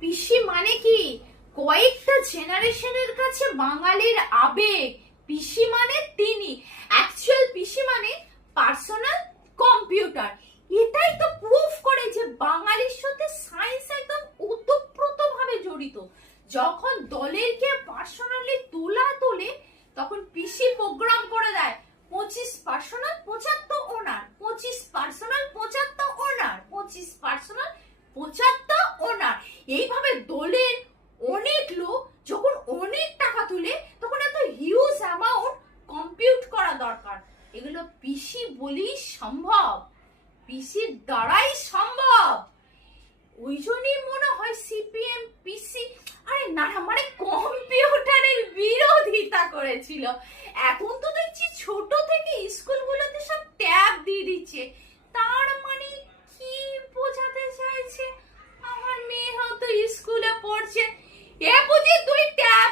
পিসি মানে কি কয়েকটা জেনারেশনের কাছে বাঙালির আবেগ। পিসি মানে তিনি, অ্যাকচুয়াল পিসি মানে পার্সোনাল কম্পিউটার। এটাই তো প্রুফ করে যে বাঙালির সাথে সায়েন্স একদম ওতপ্রোতভাবে জড়িত। যখন দলের কে পার্সোনালি তোলে তখন পিসি প্রোগ্রাম করে দেয় 25 পার্সোনাল 75 ওনার, 25 পার্সোনাল 75 ওনার, 25 পার্সোনাল 75 ওনার। এইভাবে দলের অনেক লোক যখন অনেক টাকা তুলে তখন এত হিউজ অ্যামাউন্ট কম্পিউট করা দরকার। এগুলো পিসি বলেই সম্ভব, পিসির দ্বারাই সম্ভব। ওই জন্যই মনে হয় সিপিএম পিসি আরে না মানে কম্পিউটারের বিরোধিতা করেছিল। এখন তো দেখছি ছোট থেকে স্কুলগুলোতে সব ট্যাব দিয়ে দিচ্ছে। তার মানে কি বোঝাতে চাইছে? আমার মেয়ে হয়তো স্কুলে পড়ছে, এ বুঝি তুই ট্যাব